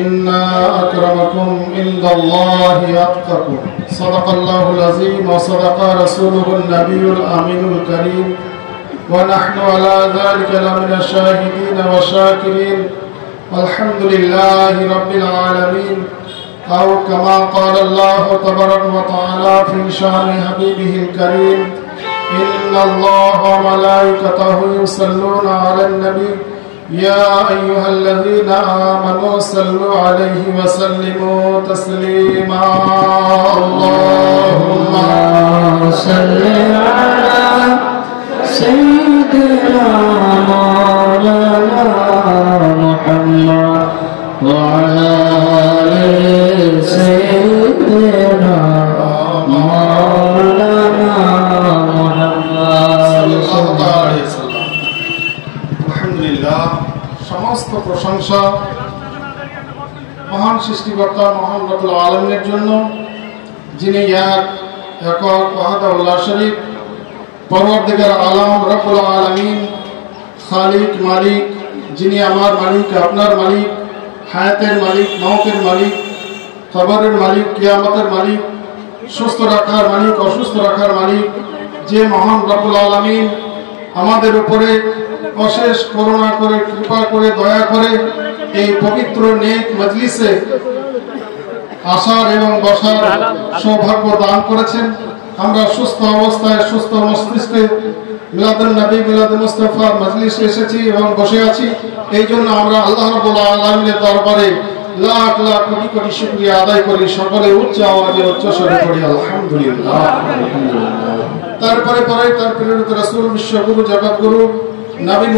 إن أكرمكم عند الله أتقاكم. صدق الله العظيم وصدق رسوله النبي الأمين الكريم ونحن على ذلك لمن الشاهدين والشاكرين والحمد لله رب العالمين. أو كما قال الله تبارك وتعالى في شأن حبيبه الكريم إن الله وملائكته يصلون على النبي يا أيها الذين آمنوا صلوا عليه وسلموا تسليما. اللهم صل على سيدنا مولانا محمد وعلى آل سيدنا مولانا محمد সাল্লাল্লাহু আলাইহি ওয়াসাল্লাম। আলহামদুলিল্লাহ, সমস্ত প্রশংসা মহান সৃষ্টিকর্তা মহান রব্বুল আলামিনের জন্য, যিনি একক ওয়াহদাহুল্লাহ শরীক, পরওয়ারদিগার আলম রব্বুল আলামিন, খালিক মালিক, যিনি আমার মালিক আপনার মালিক, হায়াতের মালিক মওতের মালিক, খবরের মালিক কিয়ামতের মালিক, সুস্থ রাখার মালিক অসুস্থ রাখার মালিক, যে মহান রব্বুল আলামিন আমাদের উপরে অশেষ করুণা করে কৃপা করে দয়া করে এই পবিত্র নেক মজলিসে আসার এবং বসার সৌভাগ্য দান করেছেন। আমরা সুস্থ অবস্থায় সুস্থ মস্তিষ্কে মিলাদুন নবী মিলাদুন মুস্তাফা মজলিসে এসেছি এবং বসে আছি। এই জন্য আমরা আল্লাহ রাব্বুল আলামিনের দরবারে লাখ লাখ কোটি কোটি শুকরিয়া আদায় করি। সকলে উচ্চ আওয়াজে উচ্চ স্বরে পড়ি আলহামদুলিল্লাহ। তারপরে তার প্রেরিত রাসূল বিশ্বগুরু জগৎগুরু নবী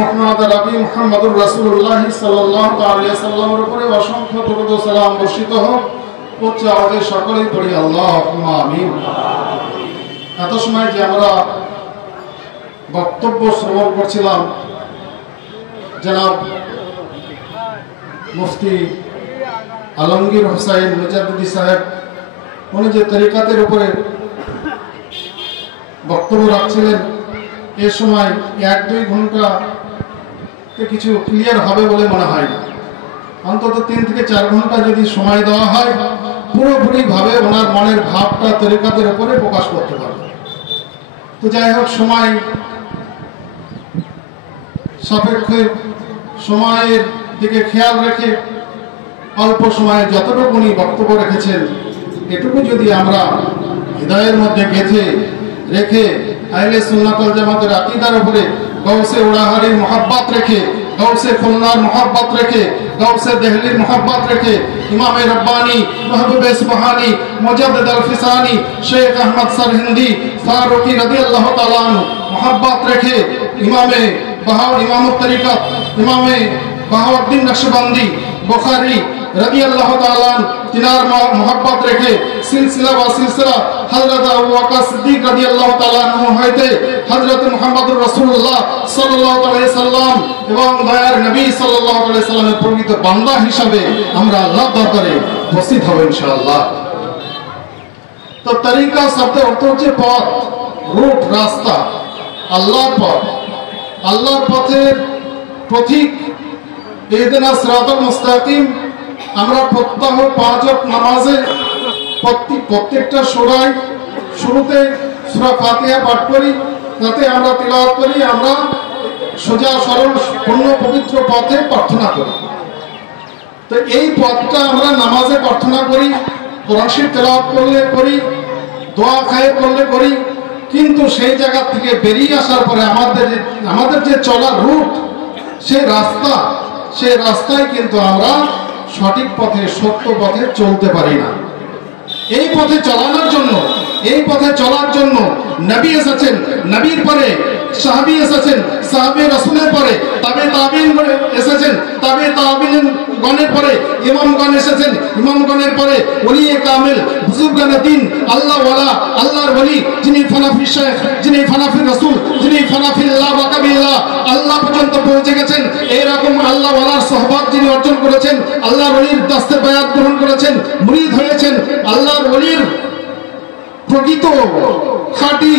মুহাম্মদুর রাসূলুল্লাহ সাল্লাল্লাহু আলাইহি ওয়াসাল্লামের উপরে অসংখ্য দরুদ ও সালাম বর্ষিত হোক। উচ্চ আওয়াজে সকলেই পড়ি আল্লাহুম্মা আমিন। এত সময় যে আমরা বক্তব্য শ্রবণ করছিলাম, জনাব মুফতি আলমগীর হোসাইন মুজাদ্দিদি সাহেব, উনি যে তরিকাতের উপরে বক্তব্য রাখছিলেন, এ সময় 1-2 ঘন্টা কিছু ক্লিয়ার হবে বলে মনে হয় না। অন্তত 3 থেকে 4 ঘন্টা যদি সময় দেওয়া হয়, পুরোপুরিভাবে ওনার মনের ভাবটা তরিকাতের উপরে প্রকাশ করতে পারবে। তো যাই হোক, সময় সাপেক্ষে সময়ের দিকে খেয়াল রেখে অল্প সময়ে যতটুকু উনি বক্তব্য রেখেছেন, এটুকু যদি আমরা হৃদয়ের মধ্যে গেঁথে রেখে আহলে সুন্নাত ওয়াল জামাতের আকীদার উপরে গৌসে উড়াহারির মোহাব্বত রেখে, গৌসে খুলনার মোহাব্বত রেখে, গৌসে দেহলির মোহাব্বত রেখে, ইমামে রব্বানি মাহবুবে সুবহানি মুজাদ্দিদ আল ফিসানি শেখ আহমদ সরহিন্দি ফারুকি রাদিয়াল্লাহু তাআলা মোহাব্বত রেখে, ইমামে ইমামুত তরিকত ইমামে বাহাউদ্দিন নকশবন্দি বুখারী রাদিয়াল্লাহু তাআলা তিনার মোহাব্বত রেখে সিলসিলা হযরত আবু বকর সিদ্দিক রাদিয়াল্লাহু তাআলা আনহু হইতে হযরত মুহাম্মদুর রাসূলুল্লাহ সাল্লাল্লাহু আলাইহি সাল্লাম এবং দয়ার নবী সাল্লাল্লাহু আলাইহি সাল্লামের প্রকৃত বান্দা হিসাবে আমরা আল্লাহর দরবারে উপস্থিত হব ইনশাআল্লাহ। তো তরিকা শব্দের অর্থ হচ্ছে পথ, রুট, রাস্তা, আল্লাহর পথ, আল্লাহর পথের পথিক। ইহদিনাস সিরাতাল মুস্তাকিম আমরা প্রত্যহ 5 ওয়াক্ত নামাজে প্রত্যেকটা সূরায় শুরুতে সূরা ফাতিহা পাঠ করি, তাতে আমরা তিলাওয়াত করি, আমরা সোজা সরল পূর্ণ পবিত্র পথে প্রার্থনা করি। তো এই পথটা আমরা নামাজে প্রার্থনা করি, কোরআন শরীফ তেলাওয়াত করলে করি, দোয়া খায়ে করলে করি, কিন্তু সেই জায়গা থেকে বেরিয়ে আসার পরে আমাদের যে চলার রুট, সেই রাস্তায় কিন্তু আমরা সঠিক পথে সত্য পথে চলতে পারি না। এই পথে চলার জন্য নবী এসেছেন, নবীর পরে সাহাবী এসেছেন, সাহাবী রাসূলের পরে তাবে তাবিঈন এসেছেন, তাবে তাবিঈন গণের পরে ইমামগণ এসেছেন, ইমামগণের পরে ওলিয়ে কামিল বুজুর্গানে দ্বীন আল্লাহ ওয়ালা, আল্লাহর ওলি, যিনি ফানাফি শেখ, যিনি ফানাফি রাসূল, যিনি ফানাফিল্লাহ ওয়া কাবিল্লাহ, আল্লাহ পর্যন্ত পৌঁছে গেছেন। এরকম আল্লাহ ওয়ালার সোহবত যিনি অর্জন করেছেন, আল্লাহর ওলির দস্তে বায়াত গ্রহণ করেছেন, মুরিদ হয়েছেন, আল্লাহর ওলির প্রকৃত খাঁটি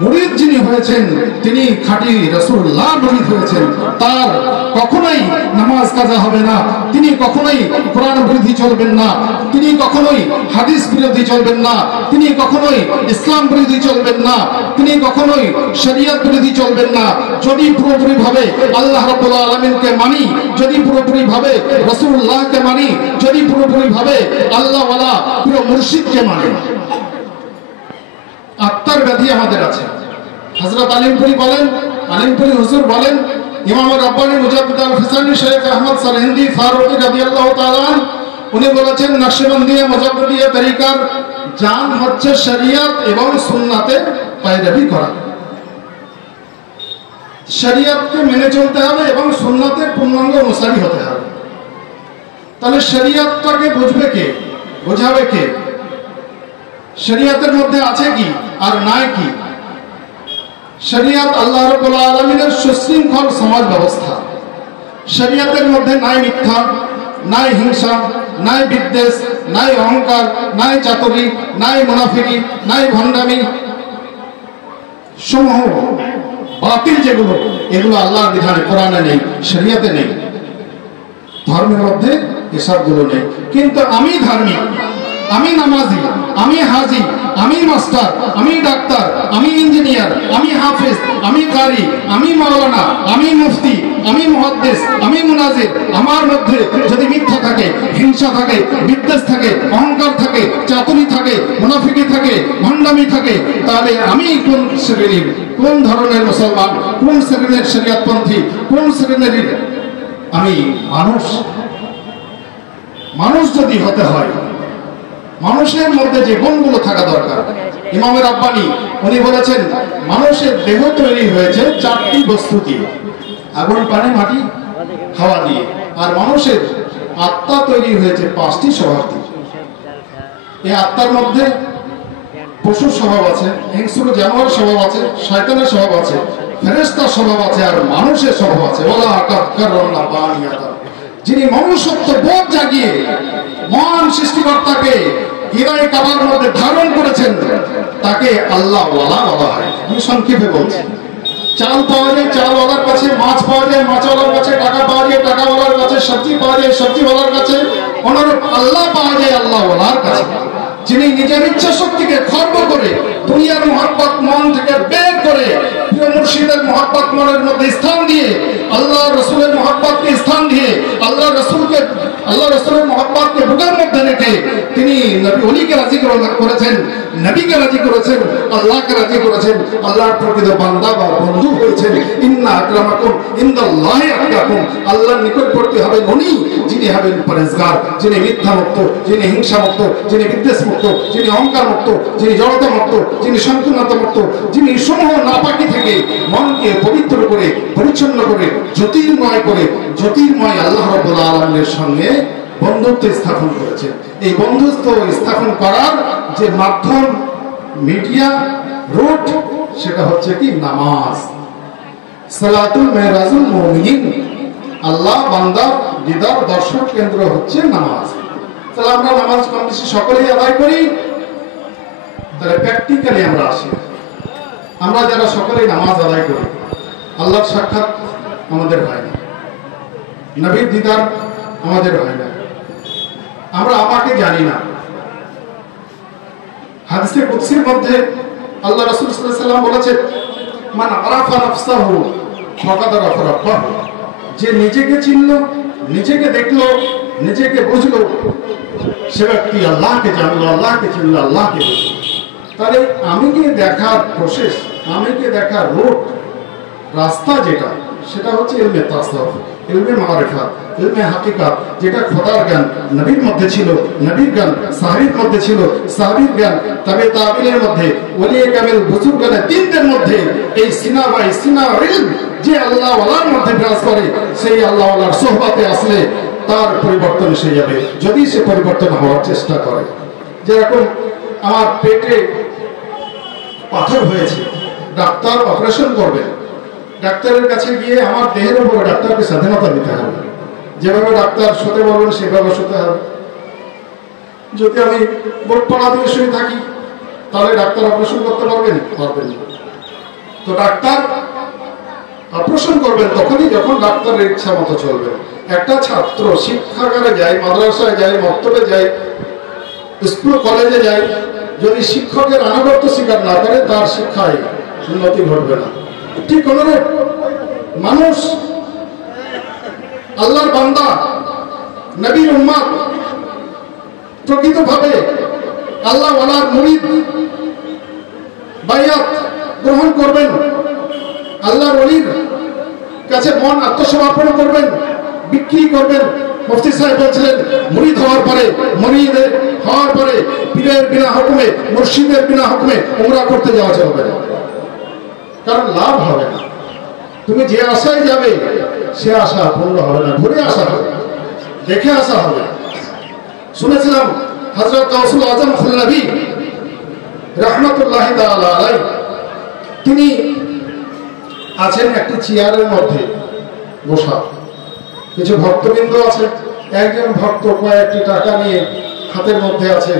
মুরিদ যিনি হয়েছেন তিনি খাঁটি রাসূলুল্লাহ মুরিদ হয়েছেন, তার কখনোই নামাজ কাজা হবে না, তিনি কখনোই কোরআন বিরোধী চলবেন না, তিনি কখনোই হাদিস বিরোধী চলবেন না, তিনি কখনোই ইসলাম বিরোধী চলবেন না, তিনি কখনোই শরীয়ত বিরোধী চলবেন না। যদি পুরোপুরি ভাবে আল্লাহ রাব্বুল আলামিনকে মানি, যদি পুরোপুরি ভাবে রাসূলুল্লাহকে মানি, যদি পুরোপুরি ভাবে আল্লাহ ওয়ালা প্রিয় মুর্শিদকে মানি। আত্মার ব্যাধি আমাদের আছে। হযরত আলিমপুরি বলেন, আলিমপুরি হুজুর বলেন, ইমাম রাব্বানী মুজাদ্দিদ আল ফিসানি শেখ আহমদ সরহিন্দি ফারুকি রাদিয়াল্লাহু তাআলা উনি বলেছেন, নকশবন্দিয়া মুজাদ্দিদিয়া তরিকার জান হচ্ছে শরীয়ত এবং সুন্নাতে পয়রবি করা। শরীয়তকে মেনে চলতে হবে এবং সুন্নাতের পূর্ণাঙ্গ অনুসারী হতে হবে। তাহলে শরীয়তটাকে বুঝবে কে, বোঝাবে কে? শরীয়তের মধ্যে আছে কি আর নাই কি? শরীয়ত আল্লাহ রাব্বুল আলামিনের সুশৃঙ্খল সমাজ ব্যবস্থা। শরীয়তের মধ্যে নাই মিথ্যা, নাই হিংসা, নাই বিদ্বেষ, নাই অহংকার, নাই চাতুরি, নাই মুনাফিকি, নাই ভণ্ডামি সমূহ বাতিল যেগুলো, এগুলো আল্লাহর বিধানে কোরআনে নেই, শরীয়তে নেই। ধর্মের মধ্যে এসবগুলো নেই। কিন্তু আমি ধার্মিক, আমি নামাজি, আমি হাজি, আমি মাস্টার, আমি ডাক্তার, আমি ইঞ্জিনিয়ার, আমি হাফেজ, আমি কারি, আমি মাওলানা, আমি মুফতি, আমি মুহাদ্দিস, আমি মুনাজির, আমার মধ্যে যদি মিথ্যা থাকে, হিংসা থাকে, বিদ্বেষ থাকে, অহংকার থাকে, চাতুরি থাকে, মুনাফিকি থাকে, ভণ্ডামি থাকে, তাহলে আমি কোন শ্রেণীর, কোন ধরনের মুসলমান, কোন শ্রেণীর শরীয়তপন্থী, কোন শ্রেণীর আমি মানুষ? মানুষ যদি হতে হয়, মানুষের মধ্যে যে গুণগুলো থাকা দরকার। ইমাম রাব্বানী উনি বলেছেন, মানুষের দেহ তৈরি হয়েছে 4টি বস্তু দিয়ে, আগুন, পানি, মাটি, হাওয়া দিয়ে। আর মানুষের আত্মা তৈরি হয়েছে 5টি স্বভাব দিয়ে। এই আত্মার মধ্যে পশুর স্বভাব আছে, হিংস্র জানোয়ার স্বভাব আছে, শয়তানের স্বভাব আছে, ফেরেশতার স্বভাব আছে, আর মানুষের স্বভাব আছে। ওয়ালা কাররামনা বানি আদম, যিনি মনুষ্যত্ব বোধ জাগিয়ে মহান সৃষ্টিকর্তাকে হৃদয়ে কাবার মধ্যে ধারণ করেছেন, তাকে আল্লাহ ওয়ালা বলা হয়। আমি সংক্ষেপে বলছি। চাল পাওয়া যায় চালওয়ালার কাছে, মাছ পাওয়া যায় মাছওয়ালার কাছে, টাকা পাওয়া যায় টাকাওয়ালার কাছে, সবজি পাওয়া যায় সবজিওয়ালার কাছে, অনুরূপ আল্লাহ পাওয়া যায় আল্লাহ ওয়ালার কাছে, যিনি নিজের ইচ্ছা শক্তিকে খর্ব করে দুনিয়ার মহব্বত মন থেকে বের করে প্রিয় মুর্শিদের মহব্বত মনের মধ্যে স্থান দিয়ে, আল্লাহ রসুলের মহব্বতকে স্থান দিয়ে, আল্লাহ রসুলের মহব্বতকে বুকের মধ্যে রেখে তিনি নবী ওলিকে রাজি করেছেন, নবীকে রাজি করেছেন, আল্লাহকে রাজি করেছেন, আল্লাহর প্রকৃত বান্দা বা বন্ধু হয়েছেন। ইন্না আকরামাকুম ইনদাল্লাহি আতকাকুম, আল্লাহর নিকটবর্তী হবেন উনি যিনি হবেন পরেজগার, যিনি মিথ্যা মুক্ত, যিনি হিংসা মুক্ত, যিনি বিদ্বেষ মুক্ত, যিনি অহংকার মুক্ত, যিনি জড়তা মুক্ত, যিনি সংকীর্ণতা মুক্ত, যিনি সমূহ নাপাকি থেকে মনকে পবিত্র করে পরিচ্ছন্ন করে জ্যোতির্ময় আল্লাহ রাব্বুল আলামিনের সঙ্গে বন্ধুত্ব স্থাপন করেছেন। এই বন্ধুত্ব স্থাপন করার যে মাধ্যম, মিডিয়া, রুট, সেটা হচ্ছে কি নামাজ। সালাতুল মেরাজুল মুমিনিন, আল্লাহ বান্দা দিদার দর্শক কেন্দ্র হচ্ছে নামাজ। তাহলে আমরা নামাজ কম বেশি সকলেই আদায় করি। তাহলে প্র্যাকটিক্যালি আমরা আসি, আমরা যারা সকলেই নামাজ আদায় করি, আল্লাহর সাক্ষাৎ আমাদের হয় না, নবীর দিদার আমাদের হয় না, আমরা আমাকে জানি না। হাদিসে কুদসির মধ্যে আল্লাহ রাসূল সাল্লাল্লাহু আলাইহি ওয়াসাল্লাম বলেছেন, মান আরাফা নাফসাহু ফাকাদ আরাফা রাব্বাহু, যে নিজেকে চিনলো, নিজেকে দেখলো, নিজেকে বুঝলো, সে ব্যক্তি আল্লাহকে জানলো, আল্লাহকে চিনলো, আল্লাহকে বুঝলো। তাহলে আমিকে দেখার প্রসেস, আমিকে দেখার রুট, রাস্তা যেটা, সেটা হচ্ছে ইলমে তাসাউফ, ইলমে মারিফাত, ইলমে হাকিকাত, যেটা খোদার জ্ঞান নবীর মধ্যে ছিল, নবীর জ্ঞান সাহাবীর মধ্যে ছিল, সাহাবীর জ্ঞান তবে তাবিনের মধ্যে, ওলিয়ে কামিল বুজুর্গানে তিনদের মধ্যে এই সিনা বা সিনা ইলম যে আল্লাহ ওয়ালার মধ্যে বিরাজ করে, সেই আল্লাহ ওয়ালার সোহবতে আসলে তার পরিবর্তন এসে যাবে, যদি সে পরিবর্তন হওয়ার চেষ্টা করে। যেরকম আমার পেটে পাথর হয়েছে, ডাক্তার অপারেশন করবে, ডাক্তারের কাছে গিয়ে আমার দেহের উপরে ডাক্তারকে স্বাধীনতা দিতে হবে, যেভাবে ডাক্তার শুতে বলবেন সেভাবে শুতে হবে। যদি আমি বোট পাড়া দিয়ে শুয়ে থাকি, তাহলে ডাক্তার অপারেশন করতে পারবেন? পারবেন না। তো ডাক্তার অপারেশন করবেন তখনই যখন ডাক্তারের ইচ্ছা মতো চলবে। একটা ছাত্র শিক্ষাগারে যায়, মাদ্রাসায় যায়, মক্তবে যায়, স্কুল কলেজে যায়, যদি শিক্ষকের আনুগত্য স্বীকার না করে তার শিক্ষায় উন্নতি ঘটবে না। ঠিক অনুরূপ মানুষ আল্লাহর বান্দা, নবীর উম্মত, প্রকৃতভাবে আল্লাহ ওয়ালার মুরিদ বাইয়াত গ্রহণ করবেন, আল্লাহর ওলির কাছে মন আত্মসমর্পণ করবেন, বিক্রি করবেন। মুফতি সাহেব বলছিলেন মুরিদ হওয়ার পরে, মুরিদ হওয়ার পরে পীরের বিনা হুকুমে, মুর্শিদের বিনা হুকুমে উমরা করতে যাওয়া চলবে না, কারণ লাভ হবে না। তুমি যে আশায় যাবে সে আশা পূর্ণ হবে না, ঘুরে আসা হবে, দেখে আসা হবে। শুনেছিলাম হযরত গাউসুল আজম খুলনাবী রাহমাতুল্লাহি তাআলা আলাইহি, তিনি আছেন একটি চেয়ারের মধ্যে বসা, কিছু ভক্তবৃন্দ আছে। একজন ভক্ত কয়েকটি টাকা নিয়ে হাতের মধ্যে আছে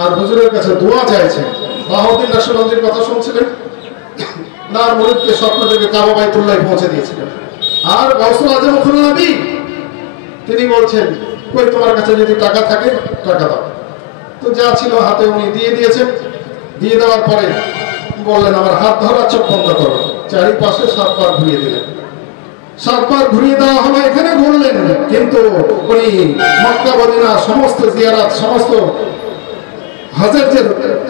আর হুজুরের কাছে দোয়া চাইছে। বাহাউদ্দিন নকশবন্দির কথা শুনছিলেন, তার মুরিদকে স্বপ্ন থেকে কাবা বাইতুল্লাহ পৌঁছে দিয়েছিলেন। আর গাউসুল আজম খুলনাবী তিনি বলছেন, কই তোমার কাছে যদি টাকা থাকে টাকা দাও। তো যা ছিল হাতে উনি দিয়ে দিয়েছেন। দিয়ে দেওয়ার পরে বললেন আমার হাত ধরা, চোখ বন্ধ করো। চারিপাশে 7 বার ঘুরিয়ে দিলেন। 7 বার ঘুরিয়ে দেওয়া হলো, এখানে ঘুরলেন, কিন্তু উনি মক্কা মদিনা সমস্ত জিয়ারাত, সমস্ত হজের যে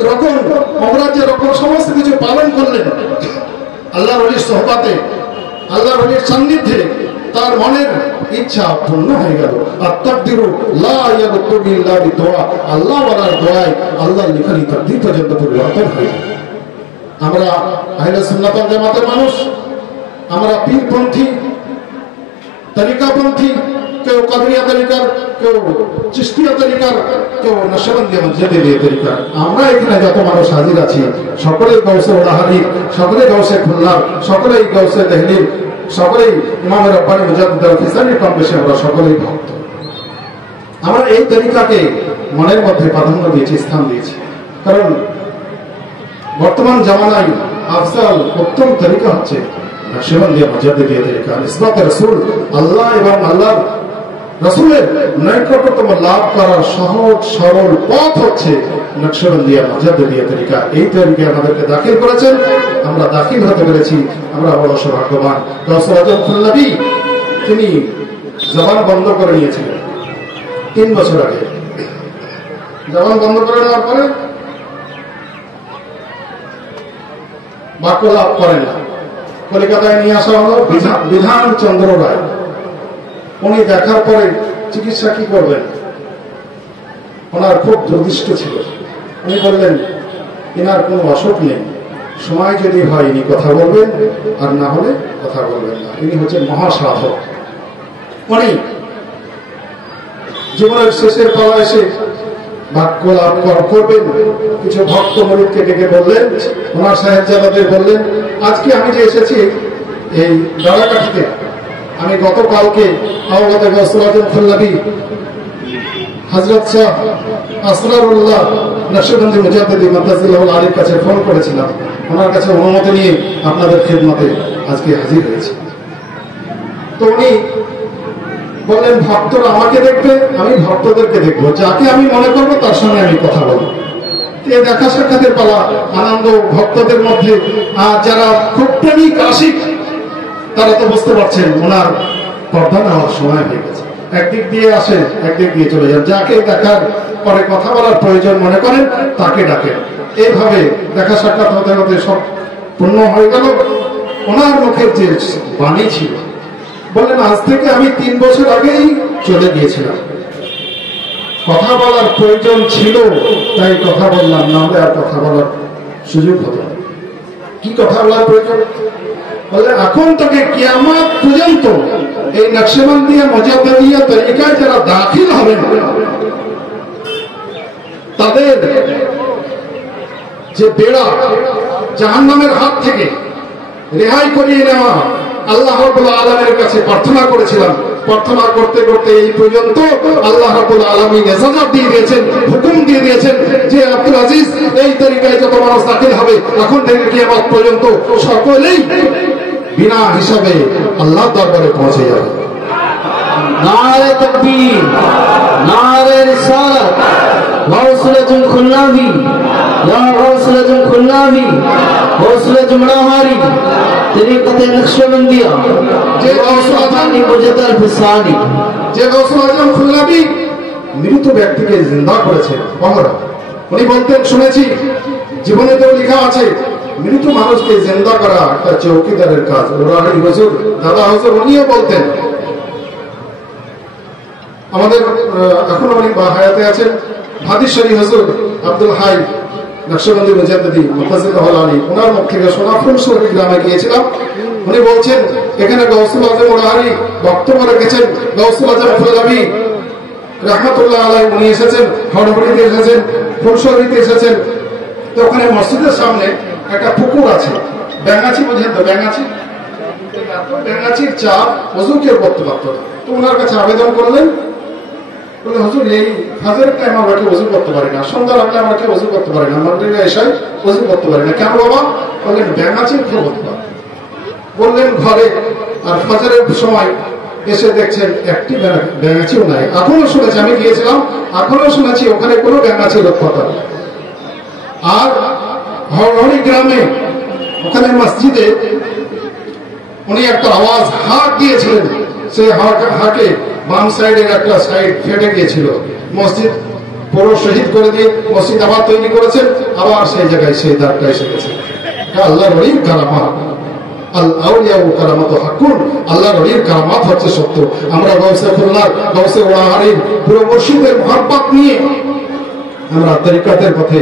রকম, উমরার যে রকম, সমস্ত কিছু পালন করলেন। আল্লাহর ওলির সোহবাতে, আল্লাহর ওলির সান্নিধ্যে তার মনের ইচ্ছা পূর্ণ হয়ে গেল। আত্তাকদিরু লা ইয়াকুতু ইল্লা বিদুআ, আল্লাহ ওয়ালার দোয়ায় আল্লাহর লিখানি তাকদীর পর্যন্ত পরিবর্তন হয়ে যায়। আমরা আহলে সুন্নাত ওয়াল জামাতের মানুষ, আমরা পীরপন্থী, তরিকাপন্থী, কেউ কাদরিয়া তরিকার, কেউ চিশতিয়া তরিকার, কেউ নকশবন্দিয়া মুজাদ্দিদিয়া তরিকার। আমরা এখানে যত মানুষ হাজির আছি সকলেই গাউসে ওলাহাদির, সকলেই গাউসে খুলনার, সকলেই গাউসে দেহলির, সকলেই ইমাম রব্বানী মুজাদ্দিদ আল-ফিসানির কম বেশি আমরা সকলেই ভক্ত। আমরা এই তরিকাকে মনের মধ্যে প্রাধান্য দিয়েছি, স্থান দিয়েছি, কারণ বর্তমান জামানায় আফজাল উত্তম তরিকা হচ্ছে নকশবন্দিয়া মুজাদ্দিদিয়া তরিকা। ইসবাতে রাসূল, আল্লাহ এবং আল্লাহর রাসূলের নৈকট্যতম লাভ করার সহজ সরল পথ হচ্ছে নকশবন্দিয়া মুজাদ্দিদিয়া তরিকা। এই তরিকায় আমাদেরকে দাখিল করেছেন, আমরা দাখিল হতে পেরেছি, আমরা বড় সৌভাগ্যবান। গাউসুল আজম খুলনাবী তিনি জবান বন্ধ করে নিয়েছিলেন 3 বছর আগে। জবান বন্ধ করে নেওয়ার পরে বাক্য লাভ করেন না। কলিকাতায় নিয়ে আসা হলো বিধান চন্দ্র রায়। উনি দেখার পরে চিকিৎসা কি করবেন, ওনার খুব দুর্দৃষ্ট ছিল। উনি বললেন এনার কোনো অসুখ নেই, সময় যদি হয় ইনি কথা বলবেন, আর না হলে কথা বলবেন না। ইনি হচ্ছেন মহাসাধক। উনি জীবনের শেষের পালা এসে বাক্য লাভ করবেন। কিছু ভক্ত মুরিদকে ডেকে বললেন, ওনার সাহেবজাদাদের বললেন, আজকে আমি যে এসেছি এই দাঁড়াকাঠিতে, আমি গতকালকে আওলাদে গাউসুল আজম খুলনাবী হযরত শাহ আসরারুল্লাহ নকশবন্দি মুজাদ্দিদি মাদ্দাজিল্লাহুল আলীর কাছে ফোন করেছিলাম। ওনার কাছে অনুমতি নিয়ে আপনাদের খেদমতে আজকে হাজির হয়েছি। তো উনি বললেন ভক্তরা আমাকে দেখবে, আমি ভক্তদেরকে দেখবো, যাকে আমি মনে করবো তার সঙ্গে আমি কথা বলবো। এই দেখা সাক্ষাতের পালা, আনন্দ ভক্তদের মধ্যে। আর যারা খুব প্রেমিক আশিক তারা তো বুঝতে পারছেন ওনার পর্দা নেওয়ার সময় হয়ে গেছে। একদিক দিয়ে আসেন, একদিক দিয়ে চলে যান। যাকে দেখার পরে কথা বলার প্রয়োজন মনে করেন তাকে ডাকেন। এইভাবে দেখা সাক্ষাৎ হতে হতে সব পূর্ণ হয়ে গেল। ওনার মুখের যে বাণী ছিল, বললেন আজ থেকে আমি 3 বছর আগেই চলে গিয়েছিলাম, কথা বলার প্রয়োজন ছিল তাই কথা বললাম, না হলে আর কথা বলার সুযোগ হতো না। কি কথা বলার প্রয়োজন? বলে এখন থেকে কিয়ামত পর্যন্ত এই নকশবন্দিয়া মুজাদ্দিদিয়া তরিকায় যারা দাখিল হবেন তাদের যে বেড়া জাহান্নামের হাত থেকে রেহাই করিয়ে নেওয়া আল্লাহ রাব্বুল আলামিনের কাছে প্রার্থনা করেছিলাম। প্রার্থনা করতে করতে এই পর্যন্ত আল্লাহ রাব্বুল আলামিন ইজাজত দিয়ে দিয়েছেন, হুকুম দিয়ে দিয়েছেন যে আব্দুল আজিজ এই তরিকায় যত যত মানুষ দাখিল হবে এখন থেকে কিয়ামত পর্যন্ত সকলেই বিনা হিসাবে আল্লাহর দরবারে পৌঁছে যাবে। नारे तकबीर, नारे रिसालत, हौसले तुम खुलना भी, या हौसले तुम खुलना भी, हौसले जुमड़ाहारी, तेरी कते नक्शबंदिया, जे गौसुल आजम मुजद्दल फिसानी, যে গৌসুল আজম খুলনাবি মৃত ব্যক্তিকে জিন্দা করেছে অমরা। উনি বলতেন, শুনেছি জীবনে তো লেখা আছে মৃত মানুষকে জিন্দা করা একটা চৌকিদারের কাজ। ওরা হুজুর, দাদা হুজুর উনিও বলতেন। আমাদের এখন উনি হায়াতে আছেন হাদিসশরী হুজুর আব্দুল হাই নকশবন্দি মুজাদ্দিদি মুফাজ্জিল আলী, ওনার মুখ থেকে শোনা ফুলশরী গ্রামে গিয়েছিলাম। উনি বলছেন এখানে গৌসুল আজম ওরাহারি বক্তব্য রেখেছেন। গৌসুল আজম খুলনাবি রহমতুল্লাহ আলাইহি উনি এসেছেন, হরহরিতে এসেছেন, ফুলশরীতে এসেছেন। তো ওখানে মসজিদের সামনে একটা পুকুর আছে, ব্যাঙাচি বোঝেন তো, ব্যাঙাচির চা ওযু কেউ করতে পারত না। তো ওনার কাছে আবেদন করলেন, বলে হুজুর এই ফাজরের টাইম আমরা কেউ ওযু করতে পারি না, সন্ধ্যার আগে আমরা কেউ ওযু করতে পারি না, মাগরিবে এশায় ওযু করতে পারি না, কেন বাবা? বললেন ব্যাঙাচির প্রবণতা। বললেন ঘরে আর ফাজরের সময় এসে দেখছেন একটি ব্যাঙাচিও নাই। এখনো শুনেছি, আমি গিয়েছিলাম, এখনো শুনেছি ওখানে কোনো ব্যাঙাচি লক্ষ্য করে। আর হরহরি গ্রামে ওখানে মসজিদে উনি একটা আওয়াজ হাঁক দিয়েছিলেন, সেই হাঁকে বাম সাইডের একটা সাইড ফেটে গিয়েছিল। মসজিদ পুরো শহীদ করে দিয়ে মসজিদ আবার তৈরি করেছেন, আবার সেই জায়গায় সেই দাগটা এসে গেছে। আল্লাহর ওলির কারামাত, আল আউলিয়া ও কারামাত হাকুন, আল্লাহর ওলির কারামাত হচ্ছে সত্য। আমরা গৌসে খুলনার, গৌসে ওয়াহারির পুরো মুর্শিদের মহব্বত নিয়ে আমরা তরিকাতের পথে,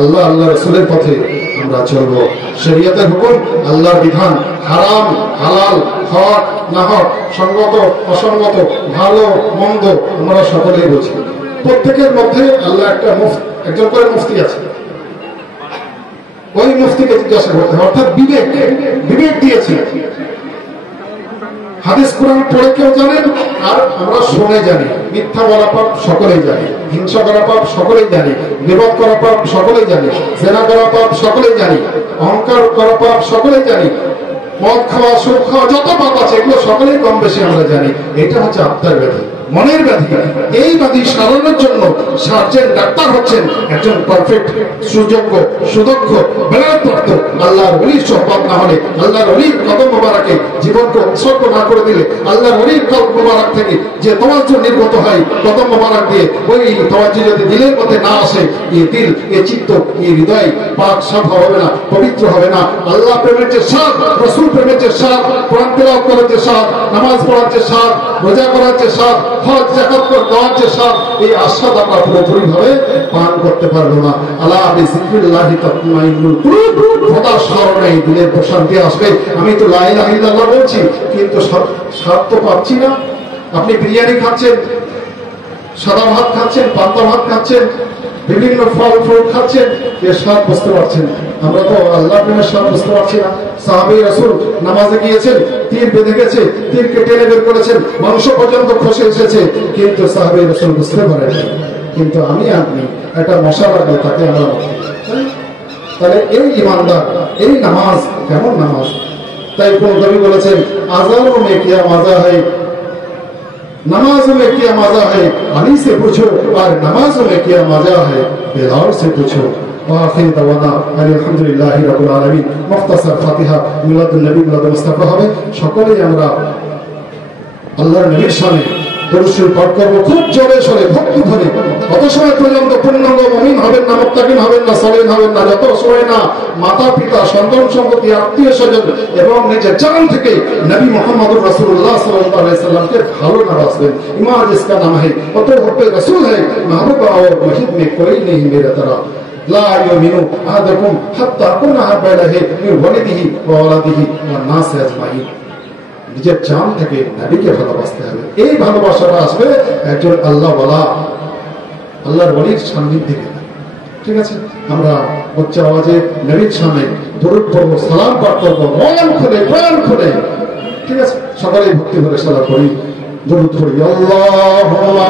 আল্লাহ আল্লাহ রাসূলের পথে আমরা চলবো। শরীয়তের হুকুম, আল্লাহর বিধান, হারাম হালাল, হক না হক, সঙ্গত অসঙ্গত, ভালো মন্দ আমরা সকলেই বুঝি। প্রত্যেকের মধ্যে আল্লাহ একজন করে মুফতি আছে, ওই মুফতিকে জিজ্ঞাসা করতে হবে, অর্থাৎ বিবেক দিয়েছে। হাদিস কোরআন পড়ে কেউ জানেন, আর আমরা শুনে জানি। মিথ্যা বলা পাপ সকলেই জানি, হিংসা করা পাপ সকলেই জানি, বিবাদ করা পাপ সকলেই জানি, জেনা করা পাপ সকলেই জানি, অহংকার করা পাপ সকলেই জানি, মদ খাওয়া, সুদ খাওয়া, যত পাপ আছে এগুলো সকলেই কম বেশি আমরা জানি। এটা হচ্ছে আত্মার ব্যাধি, মনের ব্যাধি। এই ব্যাধি সারানোর জন্য সার্জেন ডাক্তার হচ্ছেন একজন পারফেক্ট, সুযোগ্য, সুদক্ষ, বেলায়তপ্রাপ্ত আল্লাহর ওলির সোহবত না হলে, আল্লাহর ওলির কদম মোবারকে জীবনকে উৎসর্গ না করে দিলে, আল্লাহর ওলির কদম মোবারক থেকে যে তাওয়াজ্জুহ নির্গত হয় কদম মোবারক দিয়ে, ওই তাওয়াজ্জুহ যদি দিলের মধ্যে না আসে, এই দিল, এই চিত্ত, এই হৃদয় পাক সাফ হবে না, পবিত্র হবে না। আল্লাহ প্রেমের যে স্বাদ, রাসূল প্রেমের যে স্বাদ, কোরআন তেলাওয়াত করার যে স্বাদ, নামাজ পড়ার যে স্বাদ, রোজা করার যে স্বাদ, হজ যাকাত দেওয়ার যে স্বাদ, এই আস্বাদ আমরা পুরোপুরি ভাবে পান করতে পারবো না। আলা বিযিকরিল্লাহি তাতমাইন্নুল কুলুব, খোদার স্মরণে দিলের প্রশান্তি আসবে। আমি তো লা ইলাহা ইল্লাল্লাহ বলছি, কিন্তু স্বাদ তো পাচ্ছি না। আপনি বিরিয়ানি খাচ্ছেন, সাদা ভাত খাচ্ছেন, পান্তা ভাত খাচ্ছেন, বিভিন্ন ফল ফ্রুট খাচ্ছেন, এর স্বাদ বুঝতে পারছেন। আমরা তো আল্লাহ প্রেমের স্বাদ বুঝতে পারছি না। সাহাবী রাসূল নামাজে গিয়েছেন, তীর বেঁধে গেছে, তীরকে টেনে বের করেছেন, মাংস পর্যন্ত খসে এসেছে, কিন্তু সাহাবী রাসূল বুঝতে পারেন। কিন্তু আমি আপনি একটা মশা লাগলো তাকে আমরা, তাহলে এই ইমানদার, এই নামাজ কেমন নামাজ? তাই কোন কবি বলেছেন, আজানও মে কিয়া মজা হয়, नमाजों में क्या मजा है, अली से पूछो, और नमाजों में क्या मजा है, बिलाल से पूछो। आखिर दवाना अल्हम्दुलिल्लाहि रब्बिल आलामीन। मुख्तसर फातिहा मिलादुन नबी मिलाদ মুস্তাফা হবে। সকলেই আমরা আল্লাহর নবীর শানে দরুদ শরীফ পাঠ করব খুব জোরে সোরে, ভক্তি ধরে। কত সময় পর্যন্ত পূর্ণাঙ্গ মুমিন হবেন না, মুত্তাকিন হবেন না, সালিহ হবেন না, যত সময় না মাতা পিতা, সন্তান সম্পত্তি, আত্মীয় স্বজন এবং নিজের জান থেকে নবী মুহাম্মদুর রাসূলুল্লাহ সাল্লাল্লাহু আলাইহি সাল্লামকে ভালো না বাসবেন। ইমান जिसका नाम है वो तो हुब्बे रसूल है, महबूबा और मुहिब में कोई नहीं मेरा तरह। ला युमिनु अहदुकुम हत्ता कुना अहब्बा इलैहि मिन वालिदिही ওয়া ওয়ালাদিহি ওয়ান নাস আজমাইন। নিজের জান থেকে নবীকে ভালোবাসতে হবে। এই ভালোবাসাটা আসবে একজন আল্লাহওয়ালা, আল্লাহর ওলির সান্নিধ্যে। ঠিক আছে, আমরা উচ্চ আওয়াজে নবীর সামনে দরুদ পড়বো, সালাম পাঠ করবো, মন খুলে, প্রাণ খুলে। ঠিক আছে, সকলেই ভক্তি করে সালাম করি, দরুদ পড়ি। আল্লাহুম্মা